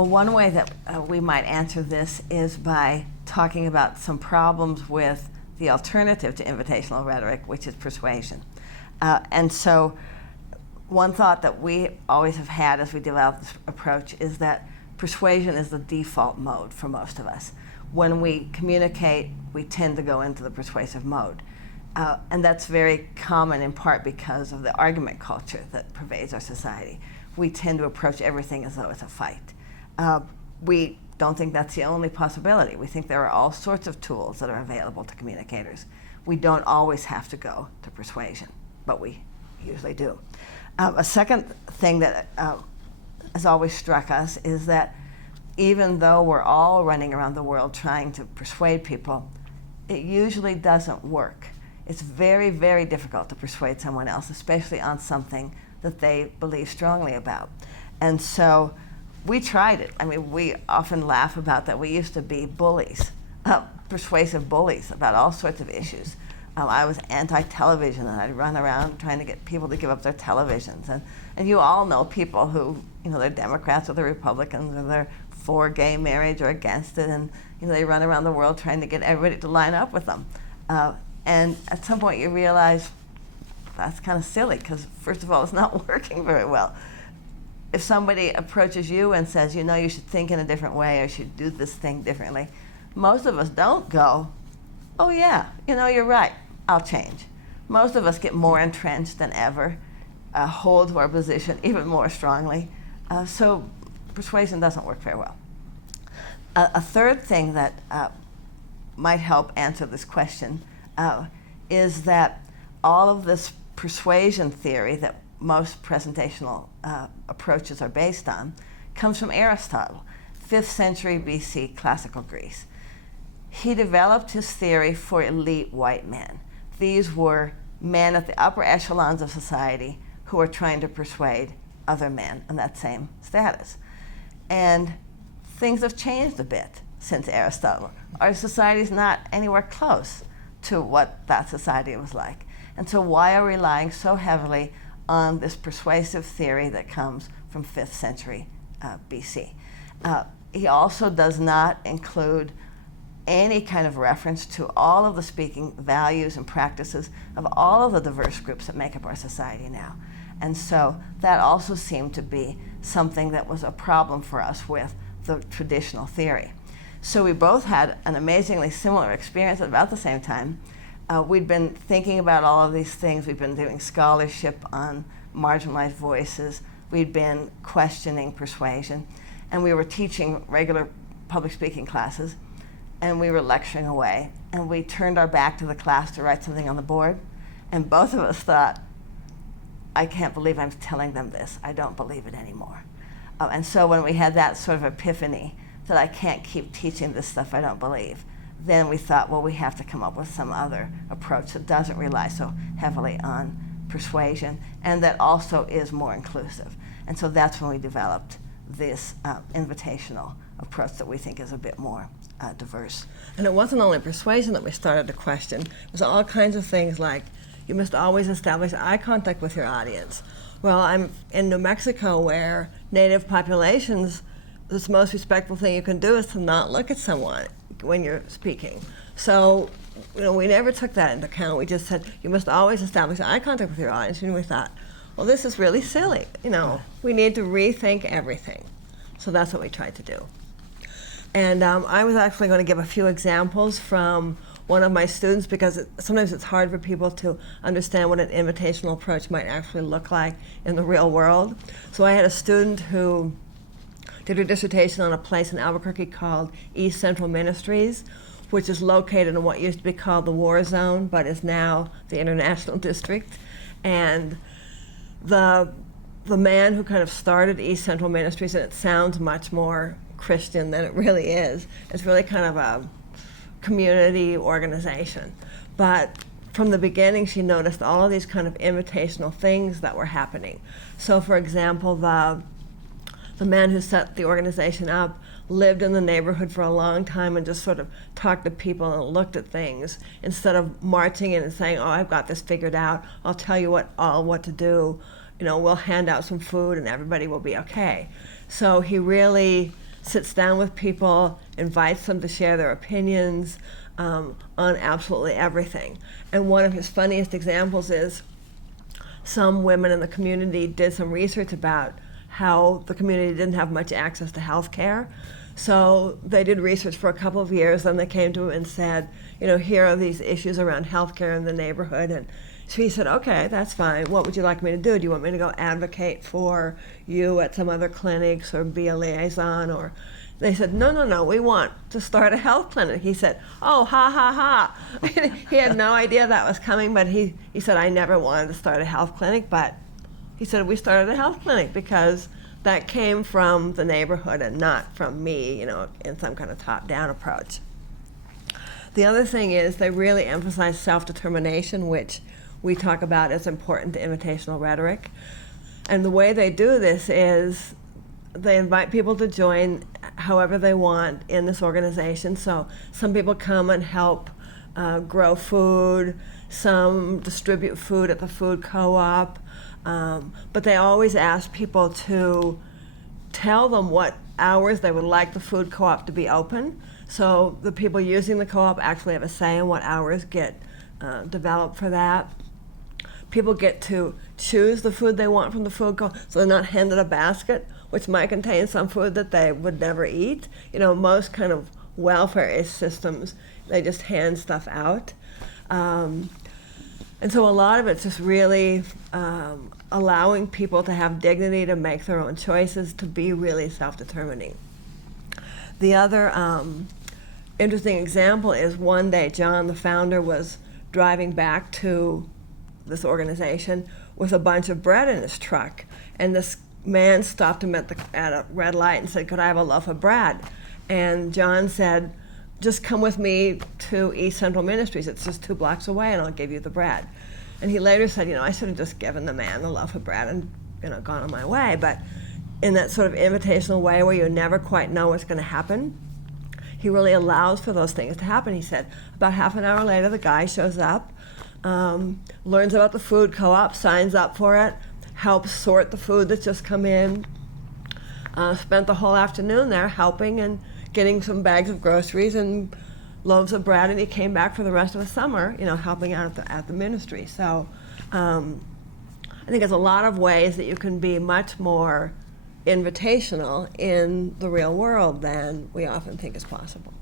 Well, one way that we might answer this is by talking about some problems with the alternative to invitational rhetoric, which is persuasion. And so one thought that we always have had as we develop this approach is that persuasion is the default mode for most of us. When we communicate, we tend to go into the persuasive mode. And that's very common in part because of the argument culture that pervades our society. We tend to approach everything as though it's a fight. We don't think that's the only possibility. We think there are all sorts of tools that are available to communicators. We don't always have to go to persuasion, but we usually do. A second thing that has always struck us is that even though we're all running around the world trying to persuade people, it usually doesn't work. It's very, very difficult to persuade someone else, especially on something that they believe strongly about. And so we tried it. I mean, we often laugh about that. We used to be bullies, persuasive bullies about all sorts of issues. I was anti-television, and I'd run around trying to get people to give up their televisions. And you all know people who, they're Democrats or they're Republicans or they're for gay marriage or against it, and they run around the world trying to get everybody to line up with them. And at some point you realize that's kind of silly, because first of all, it's not working very well. If somebody approaches you and says, you should think in a different way or you should do this thing differently, most of us don't go, oh yeah, you're right, I'll change. Most of us get more entrenched than ever, hold to our position even more strongly. So persuasion doesn't work very well. A third thing that might help answer this question is that all of this persuasion theory that most presentational approaches are based on comes from Aristotle, 5th century BC, classical Greece. He developed his theory for elite white men. These were men at the upper echelons of society who were trying to persuade other men in that same status. And things have changed a bit since Aristotle. Our society is not anywhere close to what that society was like. And so why are we relying so heavily on this persuasive theory that comes from 5th century BC? He also does not include any kind of reference to all of the speaking values and practices of all of the diverse groups that make up our society now. And so that also seemed to be something that was a problem for us with the traditional theory. So we both had an amazingly similar experience at about the same time. We'd been thinking about all of these things. We'd been doing scholarship on marginalized voices. We'd been questioning persuasion. And we were teaching regular public speaking classes. And we were lecturing away. And we turned our back to the class to write something on the board. And both of us thought, I can't believe I'm telling them this. I don't believe it anymore. And so when we had that sort of epiphany that I can't keep teaching this stuff I don't believe, then we thought, well, we have to come up with some other approach that doesn't rely so heavily on persuasion and that also is more inclusive. And so that's when we developed this invitational approach that we think is a bit more diverse. And it wasn't only persuasion that we started to question. It was all kinds of things like, you must always establish eye contact with your audience. Well, I'm in New Mexico where native populations, the most respectful thing you can do is to not look at someone when you're speaking. So, we never took that into account. We just said, you must always establish eye contact with your audience. And we thought, well, this is really silly. We need to rethink everything. So that's what we tried to do. And I was actually going to give a few examples from one of my students because sometimes it's hard for people to understand what an invitational approach might actually look like in the real world. So I had a student who did her dissertation on a place in Albuquerque called East Central Ministries, which is located in what used to be called the War Zone, but is now the International District. And the man who kind of started East Central Ministries, and it sounds much more Christian than it really is, it's really kind of a community organization. But from the beginning, she noticed all of these kind of invitational things that were happening. So for example, the man who set the organization up lived in the neighborhood for a long time and just sort of talked to people and looked at things instead of marching in and saying, oh, I've got this figured out, I'll tell you what to do, we'll hand out some food and everybody will be okay. So he really sits down with people, invites them to share their opinions on absolutely everything. And one of his funniest examples is some women in the community did some research about how the community didn't have much access to health care. So they did research for a couple of years, then they came to him and said, here are these issues around health care in the neighborhood. And so he said, okay, that's fine. What would you like me to do? Do you want me to go advocate for you at some other clinics or be a liaison? Or they said, no, we want to start a health clinic. He said, oh, ha, ha, ha. He had no idea that was coming, but he said, I never wanted to start a health clinic, but he said, we started a health clinic because that came from the neighborhood and not from me, in some kind of top-down approach. The other thing is they really emphasize self-determination, which we talk about as important to invitational rhetoric. And the way they do this is they invite people to join however they want in this organization. So some people come and help grow food, some distribute food at the food co-op, but they always ask people to tell them what hours they would like the food co-op to be open. So the people using the co-op actually have a say in what hours get developed for that. People get to choose the food they want from the food co-op, so they're not handed a basket, which might contain some food that they would never eat. Most kind of welfare systems, they just hand stuff out. And so a lot of it's just really allowing people to have dignity, to make their own choices, to be really self-determining. The other interesting example is one day John, the founder, was driving back to this organization with a bunch of bread in his truck, and this man stopped him at a red light and said, could I have a loaf of bread? And John said, just come with me to East Central Ministries. It's just 2 blocks away, and I'll give you the bread. And he later said, I should have just given the man the loaf of bread and gone on my way. But in that sort of invitational way where you never quite know what's going to happen, he really allows for those things to happen. He said about half an hour later, the guy shows up, learns about the food co-op, signs up for it, helps sort the food that's just come in, spent the whole afternoon there helping and getting some bags of groceries and loaves of bread, and he came back for the rest of the summer, helping out at the ministry. So I think there's a lot of ways that you can be much more invitational in the real world than we often think is possible.